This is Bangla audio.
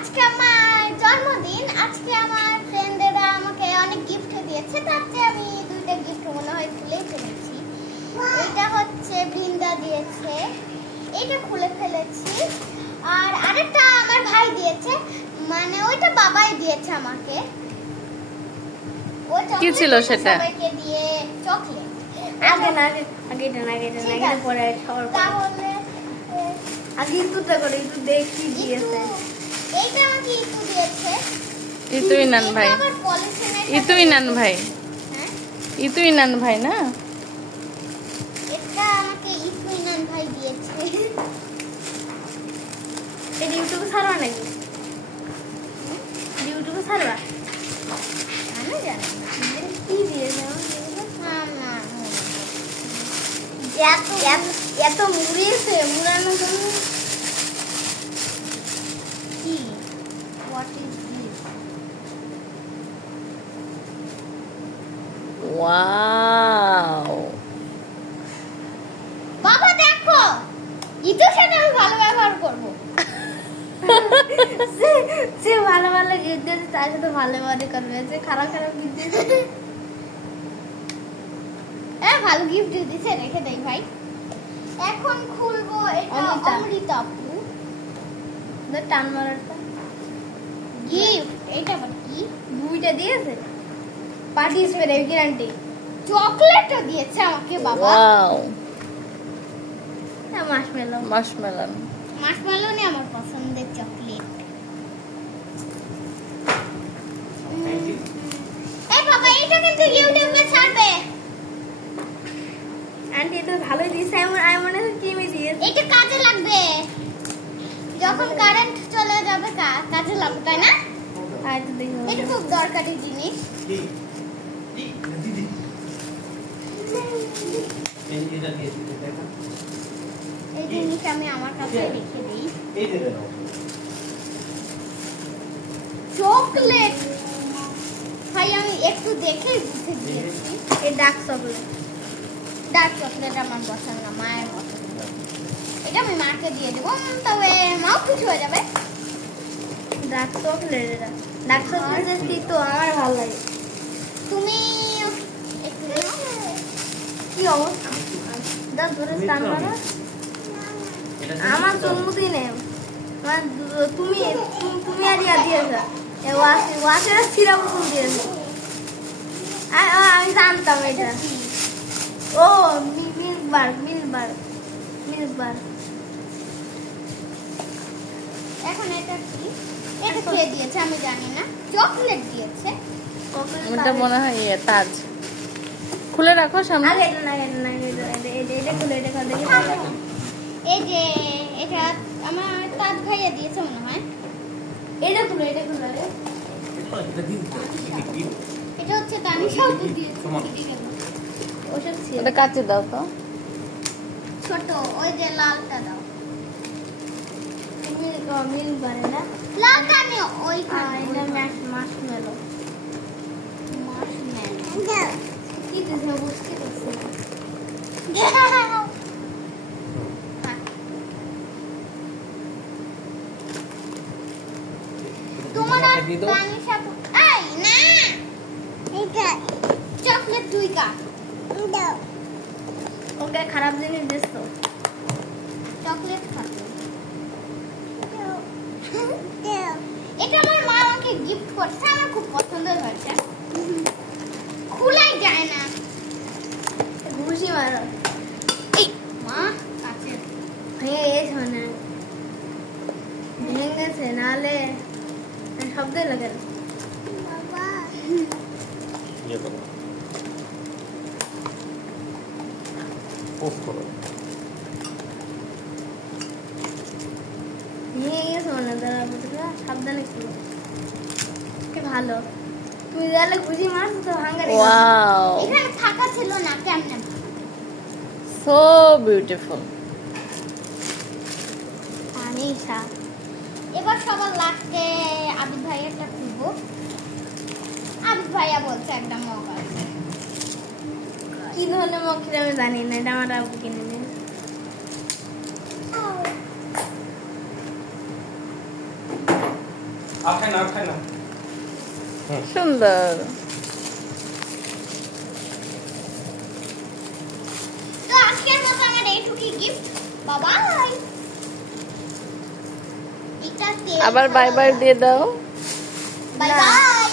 আজকে আমার জন্মদিন। আজকে আমার ফ্রেন্ডেরা আমাকে অনেক গিফট দিয়েছে, তাতে আমি দুইটা গিফট মনে হয় খুলে ফেলেছি। এটা হচ্ছে বৃন্দা দিয়েছে, এটা খুলে ফেলেছি। আর আরেকটা আমার ভাই দিয়েছে, মানে ওইটা বাবাই দিয়েছে আমাকে। ওই কি ছিল সেটা? সবাইকে দিয়ে চকলেট। আগে পরে তাহলে আগে ইতুটা করে ইতু দেখি দিয়েছে। এইটা আমাকে ইতু দিয়েছে। ইতুই নান ভাই, এটা আবার পলিথিনের ইতুই নান ভাই, হ্যাঁ ইতুই নান ভাই না? এটা আমাকে ইতুই নান ভাই দিয়েছে। এটা ইউটিউবে ছাড়বা নাকি? ইউটিউবে ছাড়বা? আমি জানি না কি দিয়েছে এত মুড়িয়েছে, মুড়ানোর জন্য কি হোয়াট ইজ দিস? ওয়াও, বাবা দেখো, ইতুর সাথে আমি ভালো ব্যবহার করব। সে ভালো ভালো গিফট দিয়েছে, তার সাথে ভালো ব্যবহার করবে। সে খারাপ খারাপ গিফট দিয়েছে, ভালো গিফট দিয়েছে, রেখে দেই ভাই। এখন খুলবো এটা অমৃতা আপু টান মারাটা গিফট। এটা আবার কি? দুইটা দিয়েছে, পার্টি স্প্রে গ্যারান্টি, চকলেটও দিয়েছে আমাকে বাবা। ওয়াও, মাশমেলো। মাশমেলন। মাশমেলনই আমার পছন্দের চকলেট। এই বাবা, এটা কিন্তু ইউটিউবে ছাড়বে। আন্টি তো ভালোই দিয়েছে, আমি মনে হয় ক্রিমই দিয়েছে। এটা কাজে লাগবে, যখন কারেন্ট চলে যাবে কাজে লাগবে, তাই না? আচ্ছা দেখো, এটা খুব দরকারি জিনিস। এই জিনিস আমি আমার কাছে রেখে দিই। চকলেট ভাই, আমি একটু দেখেই বুঝে দিয়েছি। এই ডার্ক চকলেট, ডার্ক চকলেট আমার পছন্দ না, মায়ের পছন্দ। এটা আমি মাকে দিয়ে দেবো, তবে মাও খুশি হয়ে যাবে। ডার্ক চকলেট, এটা ডার্ক চকলেটের কি তো আমার ভালো লাগে। তুমি একটু নাও। কি অবস্থা, দাঁত ধরে টান মারা। আমার জন্মদিনে তুমি তুমি আর ইয়া দিয়েছ, ওয়াশের সিরাপ দিয়েছে। আমি জানতাম এটা। ও milk bar, milk bar, milk bar. এখন এটা কি? এটা কে দিয়েছে আমি জানি না, চকলেট দিয়েছে। এটা মনে হয় ইয়ে তাজ। খুলে রাখো সামনে। আগে এটা না, এটা না, এটা খুলে, এটা খুলে দেখি। এই যে এটা আমার তাজ ভাইয়া দিয়েছে মনে হয়। এটা খুলে, এটা খুলে। এটা হচ্ছে তানিশা আপু দিয়েছে। ওষুধ ছিল এটা কাটতে দাও তো। ছোট ওই যে লালটা দাও। মিল্ক বার না, লালটা আমি ওই এটা মাশমেলো। কি দিছে বুঝতে পারছি না। তোমার তানিশা আপু, এই না এটা চকলেট দুইটা দাও। ওকে খারাপ জিনিস দিস তো। চকলেট খাবে। এটা আমার মা আমাকে গিফট করছে, আমার খুব পছন্দের হয়েছে। খুলাই যায় না। ঘুষি মারো। এই মা কাছে ভেঙে গেছে, মানে ভেঙে গেছে, নাহলে শব্দ লাগে না। বাবা ভেঙে গেছে মানে, দাঁড়া বুঝলা, সাবধানে খেলো। ভালো, তুমি তাহলে ঘুষি মারছো তো ভাঙারে। ওয়াও, এখানে ফাঁকা ছিল না, কেমনে সো বিউটিফুল। তানিশা, এবার সবার লাস্টে আবিদ ভাইয়েরটা খুলবো। আবিদ ভাইয়া বলছে একটা মগ আছে। কি ধরনের মক্ষির আমি জানি না, এটা আমার আবু কিনে নেই। সুন্দর। তো আজকের মতো আমার এইটুকুই গিফট। বাবাই। আবার বাই বাই দিয়ে দাও। Bye bye.